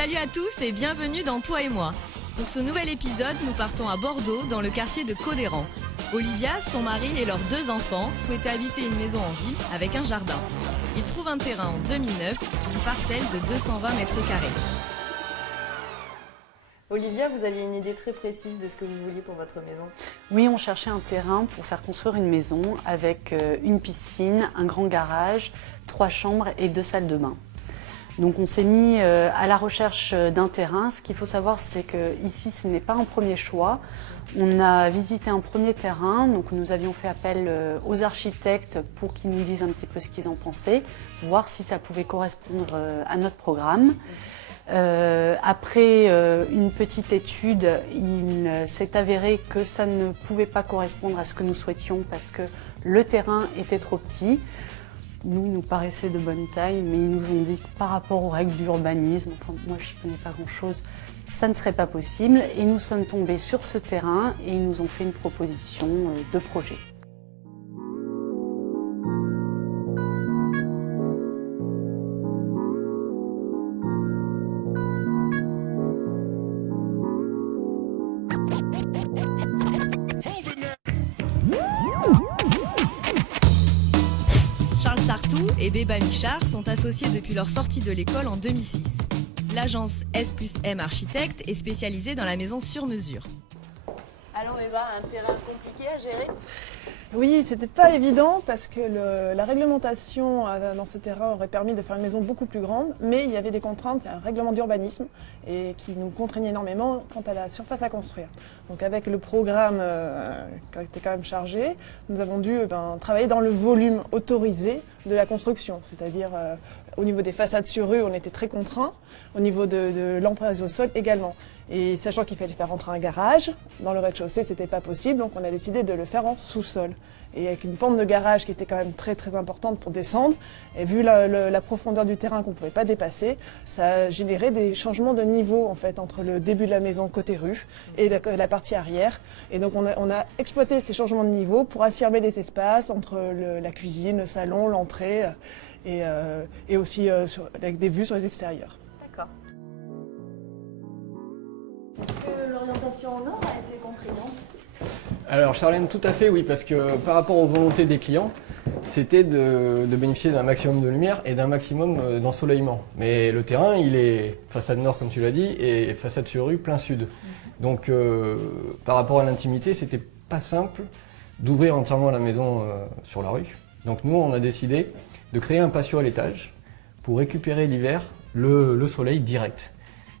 Salut à tous et bienvenue dans Toi et moi. Pour ce nouvel épisode, nous partons à Bordeaux, dans le quartier de Cauderan. Olivia, son mari et leurs 2 enfants souhaitaient habiter une maison en ville avec un jardin. Ils trouvent un terrain en 2009, une parcelle de 220 mètres carrés. Olivia, vous aviez une idée très précise de ce que vous vouliez pour votre maison? Oui, on cherchait un terrain pour faire construire une maison avec une piscine, un grand garage, 3 chambres et 2 salles de bain. Donc on s'est mis à la recherche d'un terrain. Ce qu'il faut savoir, c'est qu'ici, ce n'est pas un premier choix. On a visité un premier terrain, donc nous avions fait appel aux architectes pour qu'ils nous disent un petit peu ce qu'ils en pensaient, voir si ça pouvait correspondre à notre programme. Après une petite étude, il s'est avéré que ça ne pouvait pas correspondre à ce que nous souhaitions parce que le terrain était trop petit. Nous, il nous paraissait de bonne taille, mais ils nous ont dit que par rapport aux règles d'urbanisme, enfin, moi je ne connais pas grand-chose, ça ne serait pas possible. Et nous sommes tombés sur ce terrain et ils nous ont fait une proposition de projet. Charles Sartou et Béba Michard sont associés depuis leur sortie de l'école en 2006. L'agence S+M Architecte est spécialisée dans la maison sur mesure. Alors Béba, un terrain compliqué à gérer? Oui, c'était pas évident parce que la réglementation dans ce terrain aurait permis de faire une maison beaucoup plus grande, mais il y avait des contraintes, il y a un règlement d'urbanisme et qui nous contraignait énormément quant à la surface à construire. Donc avec le programme qui était quand même chargé, nous avons dû travailler dans le volume autorisé de la construction, c'est-à-dire au niveau des façades sur rue, on était très contraints, au niveau de l'emprise au sol également. Et sachant qu'il fallait faire rentrer un garage, dans le rez-de-chaussée, c'était pas possible, donc on a décidé de le faire en sous-sol. Et avec une pente de garage qui était quand même très très importante pour descendre, et vu la profondeur du terrain qu'on ne pouvait pas dépasser, ça a généré des changements de niveau en fait entre le début de la maison côté rue et la partie arrière. Et donc on a exploité ces changements de niveau pour affirmer les espaces entre la cuisine, le salon, l'entrée et aussi avec des vues sur les extérieurs. D'accord. Est-ce que l'orientation au nord a été contraignante? Alors Charlène, tout à fait oui, parce que par rapport aux volontés des clients, c'était de bénéficier d'un maximum de lumière et d'un maximum d'ensoleillement. Mais le terrain, il est façade nord comme tu l'as dit, et façade sur rue plein sud. Donc par rapport à l'intimité, c'était pas simple d'ouvrir entièrement la maison sur la rue. Donc nous, on a décidé de créer un patio à l'étage pour récupérer l'hiver le soleil direct.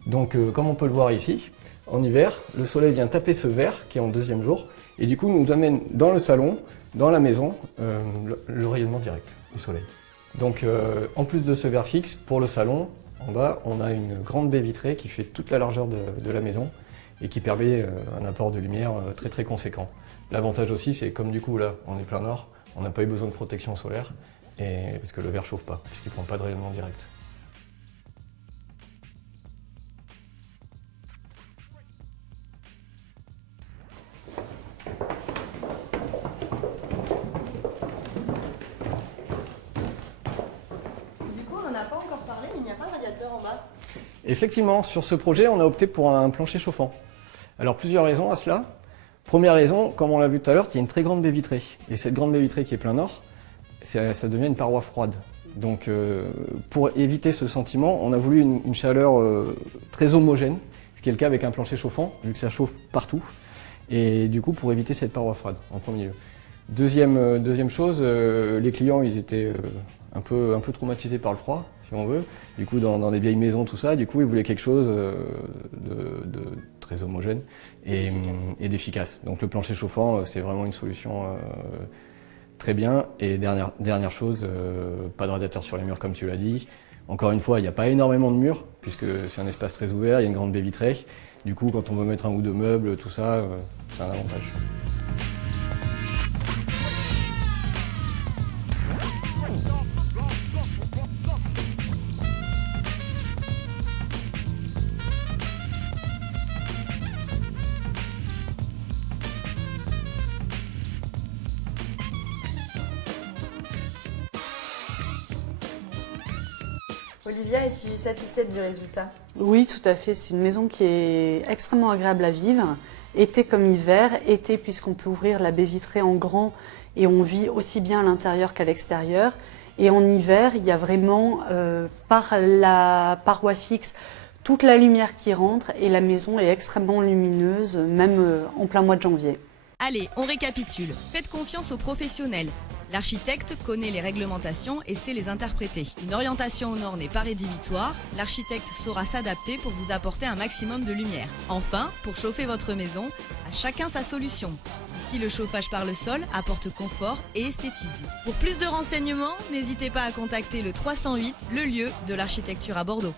Donc comme on peut le voir ici, en hiver, le soleil vient taper ce verre qui est en 2e jour et du coup nous amène dans le salon, dans la maison, le rayonnement direct du soleil. Donc en plus de ce verre fixe, pour le salon, en bas, on a une grande baie vitrée qui fait toute la largeur de la maison et qui permet un apport de lumière très très conséquent. L'avantage aussi, c'est comme du coup là, on est plein nord, on n'a pas eu besoin de protection solaire parce que le verre chauffe pas, puisqu'il ne prend pas de rayonnement direct. Effectivement, sur ce projet, on a opté pour un plancher chauffant. Alors plusieurs raisons à cela. Première raison, comme on l'a vu tout à l'heure, il y a une très grande baie vitrée. Et cette grande baie vitrée qui est plein nord, ça devient une paroi froide. Donc pour éviter ce sentiment, on a voulu une chaleur très homogène, ce qui est le cas avec un plancher chauffant, vu que ça chauffe partout. Et du coup, pour éviter cette paroi froide, en premier lieu. Deuxième chose, les clients, ils étaient un peu traumatisés par le froid, si on veut. Du coup, dans des vieilles maisons, tout ça, du coup, ils voulaient quelque chose de très homogène et d'efficace. Donc le plancher chauffant, c'est vraiment une solution très bien. Et dernière chose, pas de radiateur sur les murs, comme tu l'as dit. Encore une fois, il n'y a pas énormément de murs, puisque c'est un espace très ouvert, il y a une grande baie vitrée. Du coup, quand on veut mettre un ou deux meubles, tout ça, c'est un avantage. Olivia, es-tu satisfaite du résultat? Oui, tout à fait. C'est une maison qui est extrêmement agréable à vivre, été comme hiver. Été puisqu'on peut ouvrir la baie vitrée en grand et on vit aussi bien à l'intérieur qu'à l'extérieur. Et en hiver, il y a vraiment, par la paroi fixe, toute la lumière qui rentre et la maison est extrêmement lumineuse, même en plein mois de janvier. Allez, on récapitule. Faites confiance aux professionnels. L'architecte connaît les réglementations et sait les interpréter. Une orientation au nord n'est pas rédhibitoire, l'architecte saura s'adapter pour vous apporter un maximum de lumière. Enfin, pour chauffer votre maison, à chacun sa solution. Ici, le chauffage par le sol apporte confort et esthétisme. Pour plus de renseignements, n'hésitez pas à contacter le 308, le lieu de l'architecture à Bordeaux.